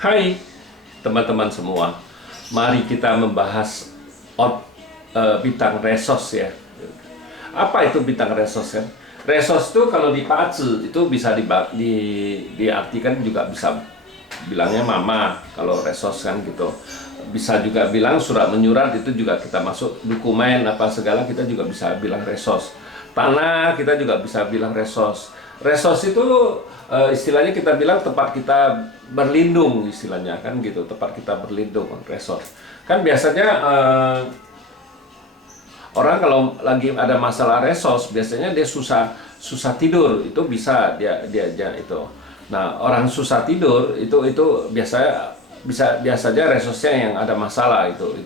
Hai teman-teman semua, mari kita membahas bintang resos ya. Apa itu bintang resos kan? Resos itu kalau di Pace itu bisa diartikan juga bisa bilangnya mama kalau resos kan gitu. Bisa juga bilang surat menyurat, itu juga kita masuk dokumen apa segala, kita juga bisa bilang resos. Tanah kita juga bisa bilang resos. Resos itu istilahnya kita bilang tempat kita berlindung, istilahnya kan gitu, tempat kita berlindung, resos. Kan biasanya orang kalau lagi ada masalah resos biasanya dia susah tidur, itu bisa dia itu. Nah, orang susah tidur itu biasanya resosnya yang ada masalah itu.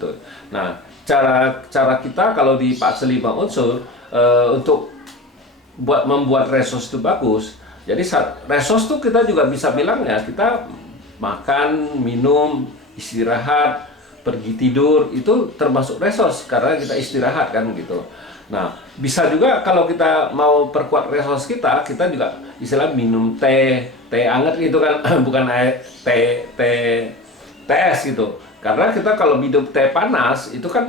Nah, cara kita kalau di Pak Selima Unsur untuk membuat resos itu bagus. Jadi resos tuh kita juga bisa bilang ya, kita makan, minum, istirahat, pergi tidur, itu termasuk resos karena kita istirahat kan gitu. Nah, bisa juga kalau kita mau perkuat resos kita juga istilah minum teh hangat gitu kan, bukan air teh es gitu. Karena kita kalau minum teh panas itu kan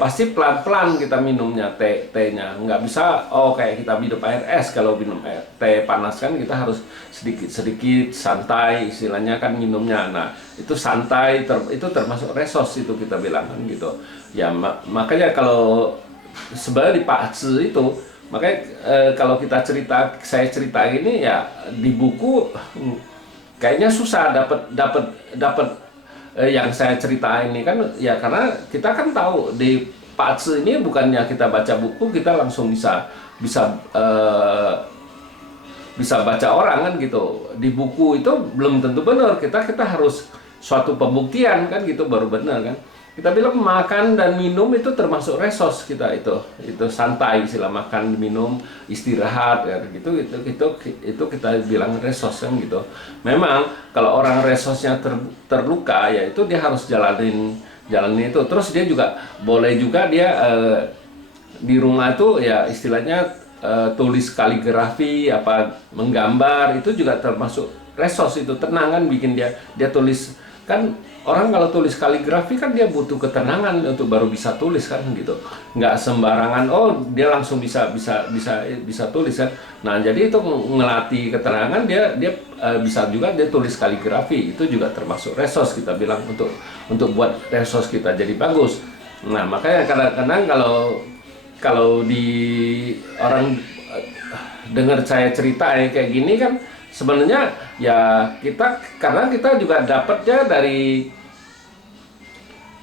pasti pelan-pelan kita minumnya tehnya, nggak bisa kayak kita minum air es. Kalau minum teh panas kan kita harus sedikit santai, istilahnya kan minumnya. Nah, itu santai, itu termasuk resos, itu kita bilang kan gitu ya. Makanya kalau sebenarnya di Pace itu, makanya kalau saya cerita ini ya di buku kayaknya susah dapat yang saya cerita ini kan ya, karena kita kan tahu di Pace ini bukannya kita baca buku kita langsung bisa baca orang kan gitu. Di buku itu belum tentu benar, kita harus suatu pembuktian kan gitu baru benar kan. Kita bilang makan dan minum itu termasuk resos kita, itu santai, istilah makan minum istirahat ya gitu, itu kita bilang resos kan gitu. Memang kalau orang resosnya terluka ya itu dia harus jalanin itu. Terus dia juga boleh juga dia di rumah itu ya istilahnya tulis kaligrafi apa menggambar, itu juga termasuk resos. Itu tenang kan, bikin dia tulis kan. Orang kalau tulis kaligrafi kan dia butuh ketenangan untuk baru bisa tulis kan gitu. Nggak sembarangan dia langsung bisa tulis kan. Nah, jadi itu ngelatih ketenangan, dia bisa juga dia tulis kaligrafi, itu juga termasuk resos kita bilang, untuk buat resos kita jadi bagus. Nah, makanya kadang-kadang kalau di orang dengar saya cerita kayak gini kan, sebenarnya ya karena kita juga dapatnya dari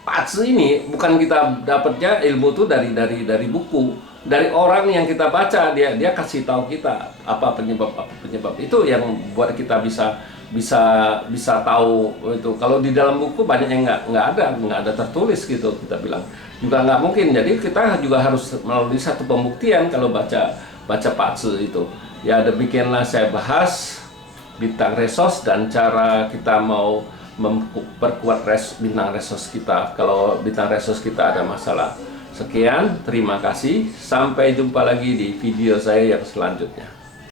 Pace ini, bukan kita dapatnya ilmu tuh dari buku, dari orang yang kita baca, dia kasih tahu kita apa penyebab itu yang buat kita bisa tahu itu. Kalau di dalam buku banyak yang nggak ada tertulis gitu, kita bilang juga nggak mungkin. Jadi kita juga harus melalui satu pembuktian kalau baca Pace itu. Ya, demikianlah saya bahas bintang resos dan cara kita mau memperkuat bintang resos kita kalau bintang resos kita ada masalah. Sekian, terima kasih, sampai jumpa lagi di video saya yang selanjutnya.